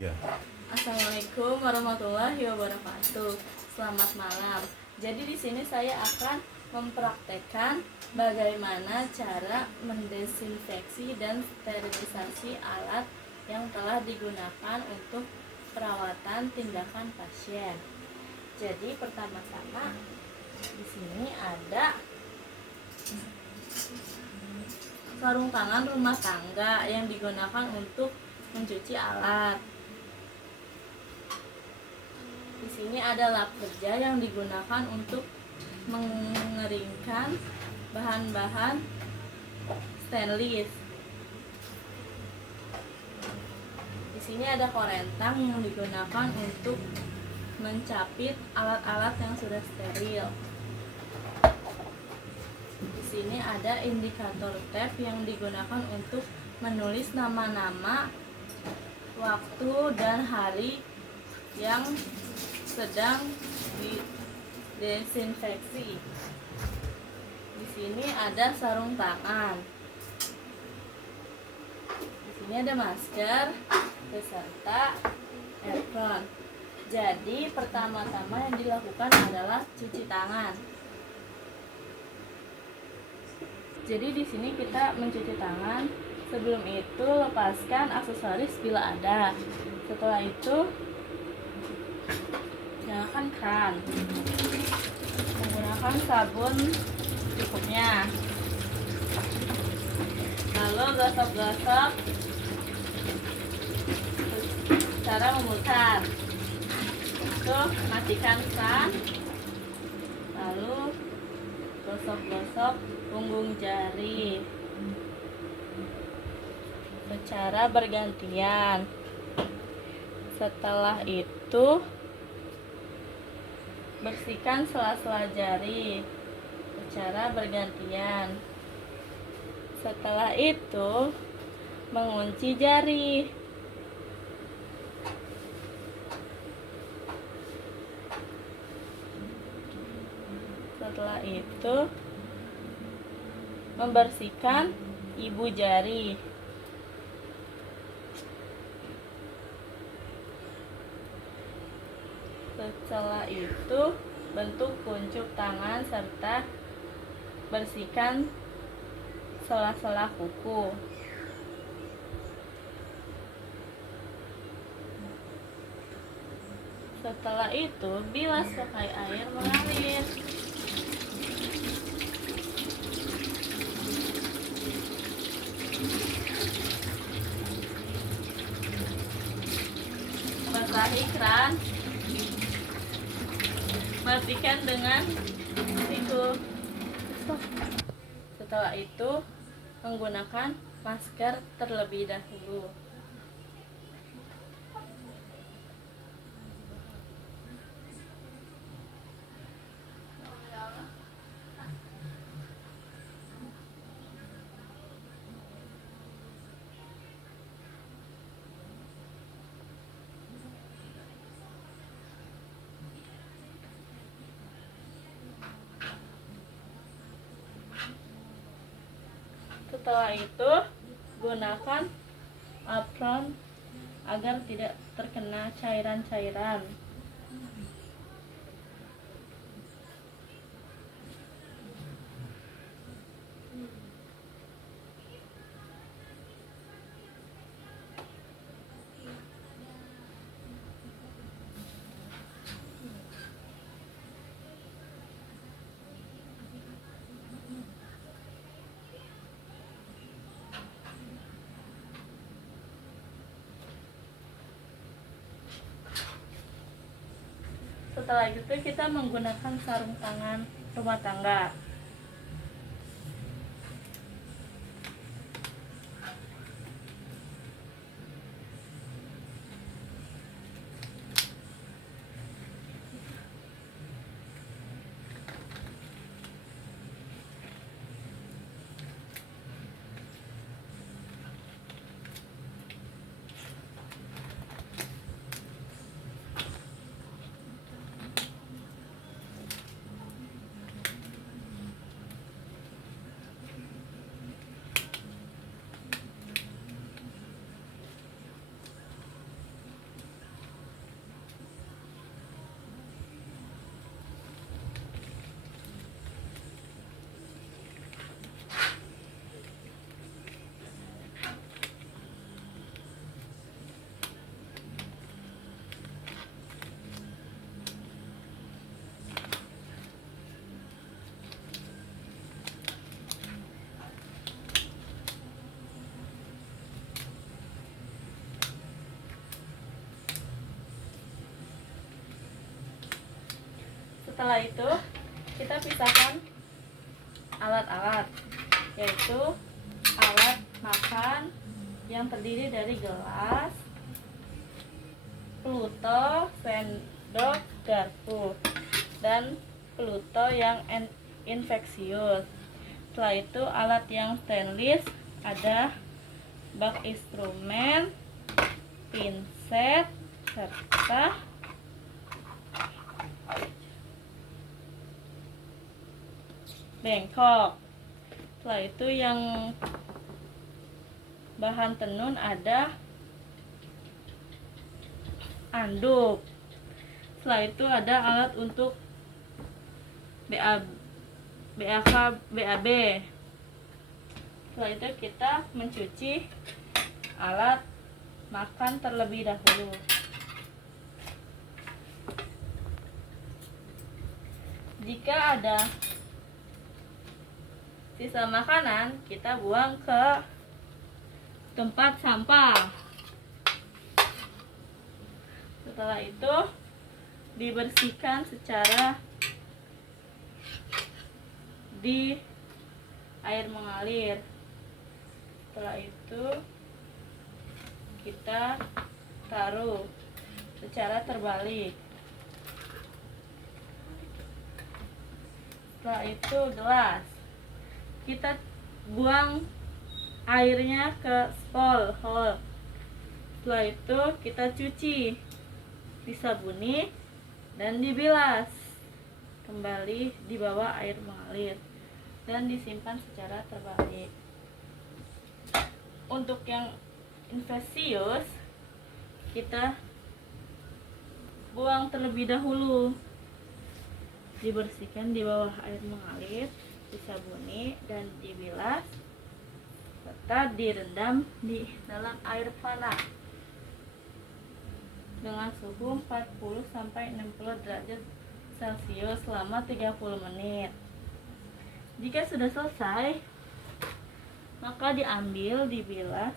Ya. Assalamualaikum warahmatullahi wabarakatuh. Selamat malam. Jadi di sini saya akan mempraktekkan bagaimana cara mendesinfeksi dan sterilisasi alat yang telah digunakan untuk perawatan tindakan pasien. Jadi pertama-tama di sini ada sarung tangan rumah tangga yang digunakan untuk mencuci alat. Di sini ada lap kerja yang digunakan untuk mengeringkan bahan-bahan stainless. Di sini ada korentang yang digunakan untuk mencapit alat-alat yang sudah steril. Di sini ada indikator tab yang digunakan untuk menulis nama-nama, waktu dan hari yang sedang didesinfeksi. Di sini ada sarung tangan. Di sini ada masker beserta apron. Jadi pertama-tama yang dilakukan adalah cuci tangan. Jadi di sini kita mencuci tangan. Sebelum itu lepaskan aksesoris bila ada. Setelah itu nyalakan keran, menggunakan sabun cukupnya, lalu gosok-gosok cara memutar. Itu matikan keran, lalu gosok-gosok punggung jari secara bergantian. Setelah itu bersihkan sela-sela jari secara bergantian. Setelah itu mengunci jari. Setelah itu membersihkan ibu jari. Setelah itu bentuk kuncup tangan serta bersihkan sela-sela kuku. Setelah itu bilas pakai air mengalir. Basahi keran, matikan dengan siku. Setelah itu menggunakan masker terlebih dahulu. Setelah itu gunakan apron agar tidak terkena cairan-cairan. Setelah itu kita menggunakan sarung tangan rumah tangga. Setelah itu kita pisahkan alat-alat, yaitu alat makan yang terdiri dari gelas, pluto, sendok, garpu, dan pluto yang infeksius. Setelah itu alat yang stainless ada bak instrumen, pinset, serta bengkok. Setelah itu yang bahan tenun ada anduk. Setelah itu ada alat untuk BAK, BAB. Setelah itu kita mencuci alat makan terlebih dahulu. Jika ada sisa makanan, kita buang ke tempat sampah. Setelah itu dibersihkan secara di air mengalir. Setelah itu kita taruh secara terbalik. Setelah itu gelas, kita buang airnya ke spol. Setelah itu kita cuci, disabuni, dan dibilas kembali di bawah air mengalir dan disimpan secara terbalik. Untuk yang infeksius, kita buang terlebih dahulu, dibersihkan di bawah air mengalir, disabuni dan dibilas, serta direndam di dalam air panas dengan suhu 40-60 derajat Celcius selama 30 menit. Jika sudah selesai, maka diambil, dibilas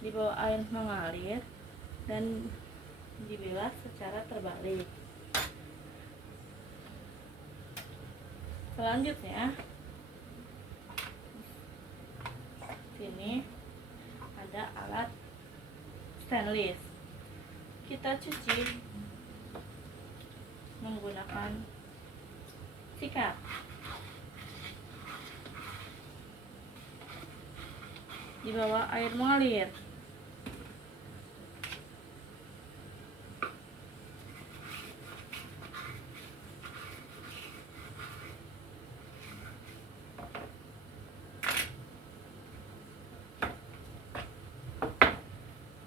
di bawah air mengalir dan dibilas secara terbalik. Selanjutnya, sini ada alat stainless. Kita cuci menggunakan sikat. Di bawah air mengalir.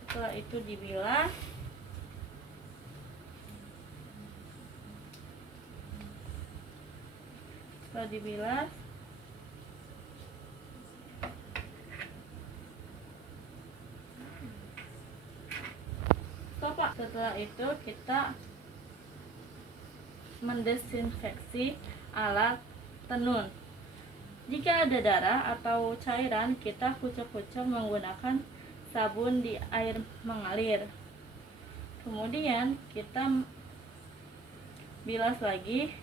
Setelah itu dibilas. Setelah dibilas, setelah itu kita mendesinfeksi alat tenun. Jika ada darah atau cairan, kita kucek-kucek menggunakan sabun di air mengalir. Kemudian kita bilas lagi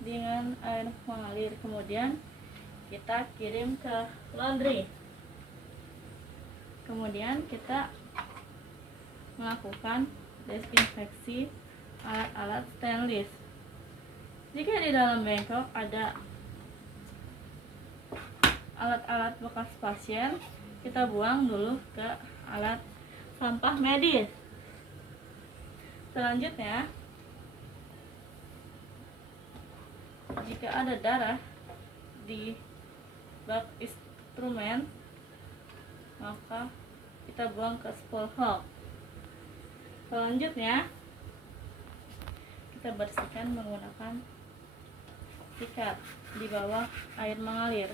dengan air mengalir. Kemudian kita kirim ke laundry. Kemudian kita melakukan desinfeksi alat-alat stainless. Jika di dalam bengkok ada alat-alat bekas pasien, kita buang dulu ke alat sampah medis. Selanjutnya, jika ada darah di bak instrumen, maka kita buang ke spool hole. Selanjutnya, kita bersihkan menggunakan sikat di bawah air mengalir.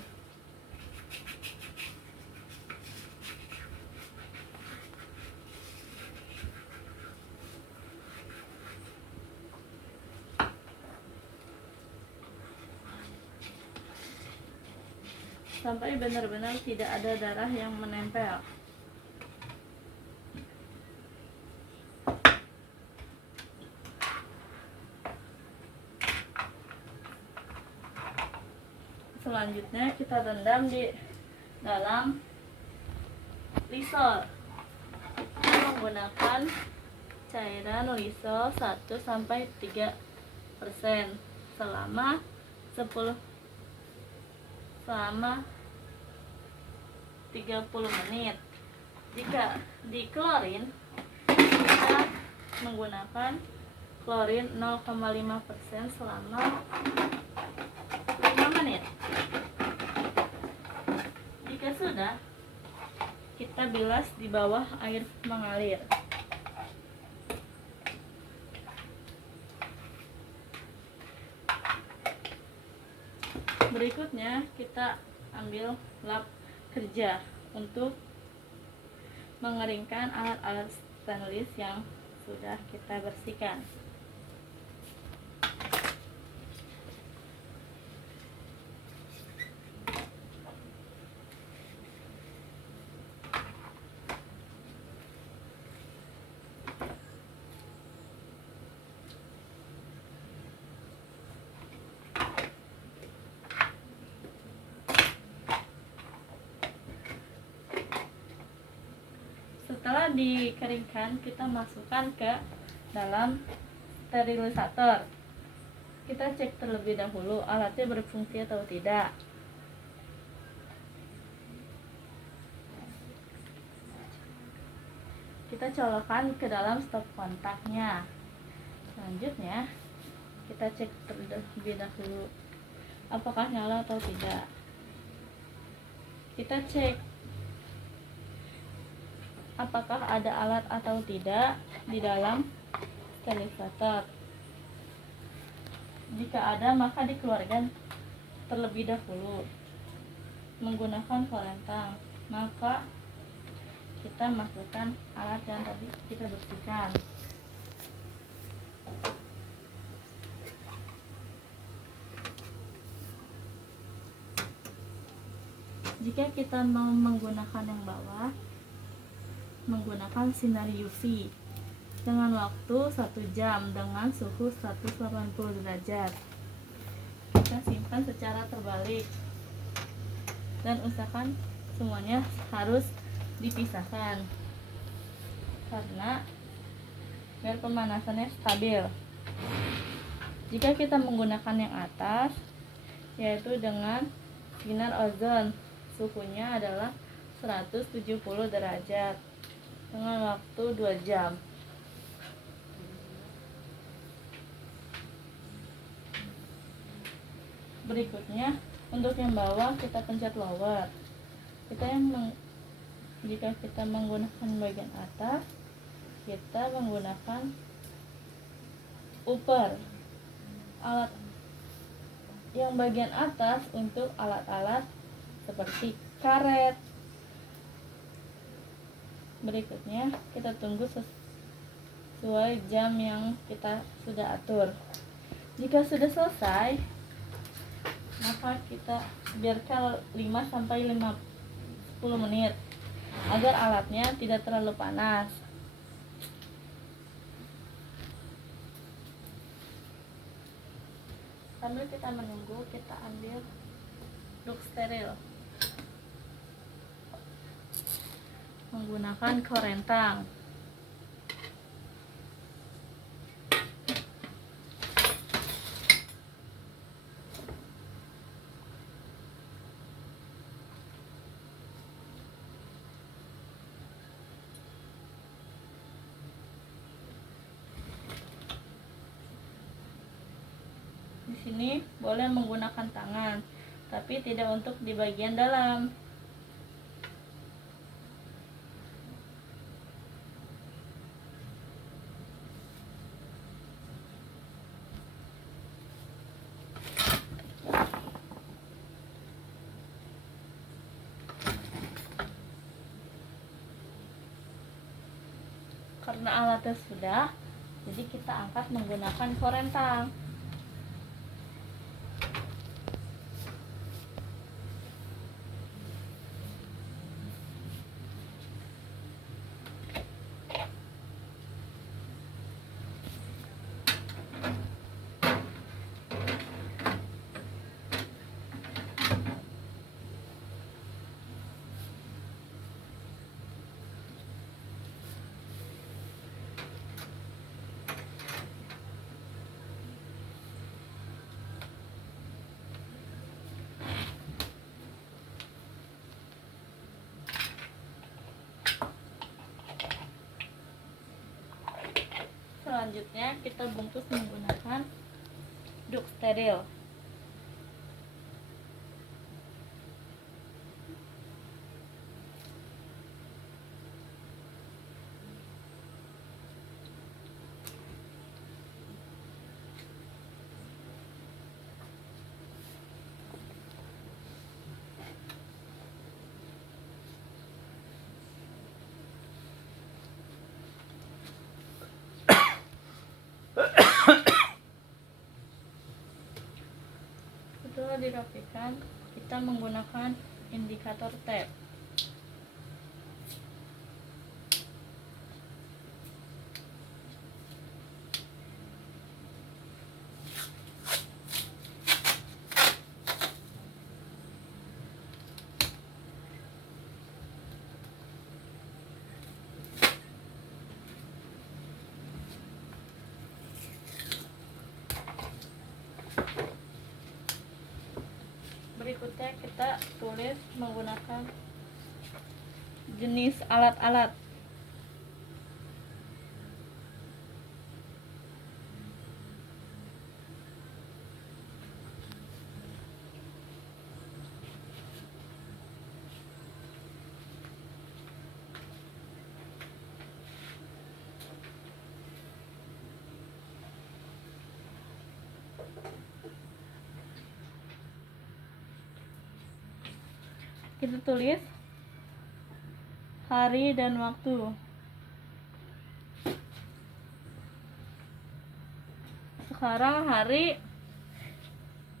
Sampai benar-benar tidak ada darah yang menempel. Selanjutnya kita rendam di dalam Lysol. Kita menggunakan cairan Lysol 1-3% selama 30 menit. Jika diklorin, kita menggunakan klorin 0,5% selama 5 menit. Jika sudah, kita bilas di bawah air mengalir. Berikutnya kita ambil lap kerja untuk mengeringkan alat-alat stainless yang sudah kita bersihkan. Setelah dikeringkan, kita masukkan ke dalam sterilisator. Kita cek terlebih dahulu alatnya berfungsi atau tidak. Kita colokkan ke dalam stop kontaknya. Selanjutnya, kita cek terlebih dahulu apakah nyala atau tidak. Kita cek apakah ada alat atau tidak di dalam sterilisator. Jika ada, maka dikeluarkan terlebih dahulu menggunakan korentang. Maka kita masukkan alat yang tadi kita bersihkan. Jika kita mau menggunakan yang bawah, menggunakan sinar UV dengan waktu 1 jam dengan suhu 180 derajat. Kita simpan secara terbalik dan usahakan semuanya harus dipisahkan karena biar pemanasannya stabil. Jika kita menggunakan yang atas, yaitu dengan sinar ozon, suhunya adalah 170 derajat dengan waktu 2 jam. Berikutnya, untuk yang bawah kita pencet lower. Jika kita menggunakan bagian atas, kita menggunakan upper. Alat yang bagian atas untuk alat-alat seperti karet. Berikutnya, kita tunggu sesuai jam yang kita sudah atur. Jika sudah selesai, maka kita biarkan 5-10 menit agar alatnya tidak terlalu panas. Sambil kita menunggu, kita ambil duk steril menggunakan korentang. Di sini boleh menggunakan tangan, tapi tidak untuk di bagian dalam. Karena alatnya sudah, jadi kita angkat menggunakan korentang. Selanjutnya kita bungkus menggunakan duk steril. Setelah dirapikan, kita menggunakan indikator tape. Berikutnya kita tulis menggunakan jenis alat-alat. Kita tulis hari dan waktu. Sekarang hari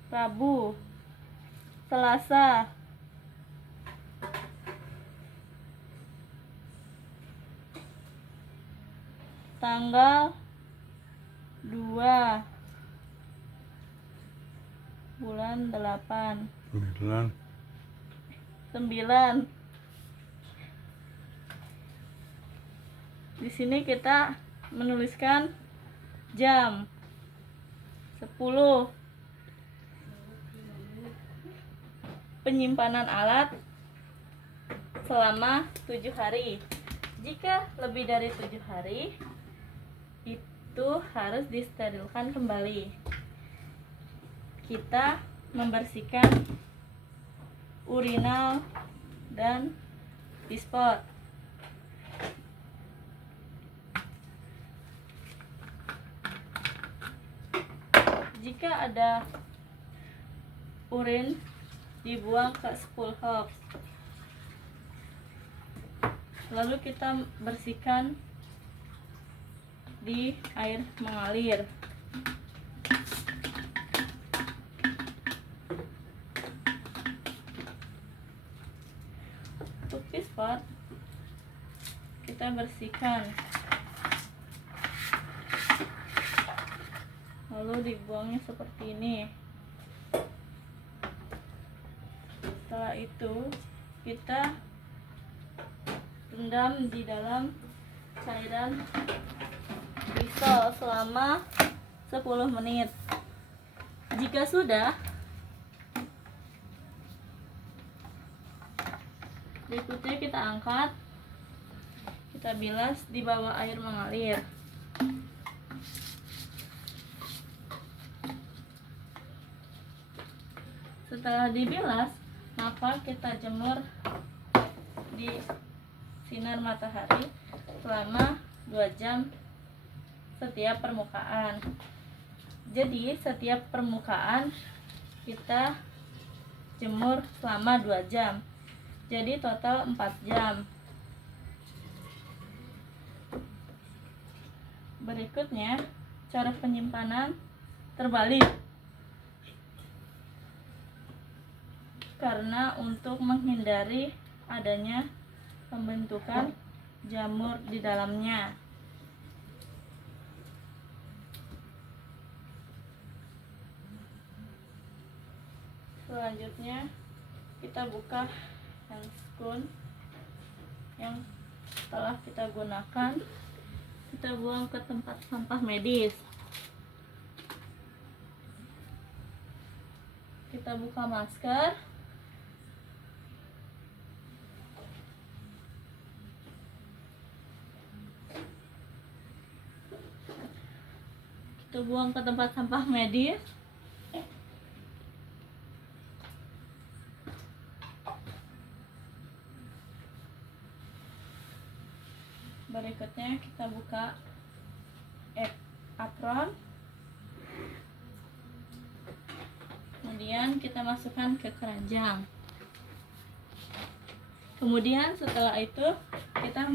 Rabu, Selasa, tanggal 2 bulan 8 9. Di sini kita menuliskan jam 10. Penyimpanan alat selama 7 hari. Jika lebih dari 7 hari, itu harus disterilkan kembali. Kita membersihkan urinal dan dispot. Jika ada urin, dibuang ke spool hose. Lalu kita bersihkan di air mengalir. Untuk dispot kita bersihkan, lalu dibuangnya seperti ini. Setelah itu kita rendam di dalam cairan Lysol selama 10 menit. Jika sudah, berikutnya kita angkat, kita bilas di bawah air mengalir. Setelah dibilas, maka kita jemur di sinar matahari selama 2 jam setiap permukaan. Jadi setiap permukaan kita jemur selama 2 jam. Jadi total 4 jam. Berikutnya cara penyimpanan terbalik. Karena untuk menghindari adanya pembentukan jamur di dalamnya. Selanjutnya kita buka handscoon yang telah kita gunakan, kita buang ke tempat sampah medis. Kita buka masker, Kita buang ke tempat sampah medis. Berikutnya kita buka apron. Kemudian kita masukkan ke keranjang. Kemudian setelah itu kita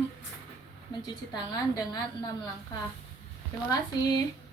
mencuci tangan dengan 6 langkah. Terima kasih.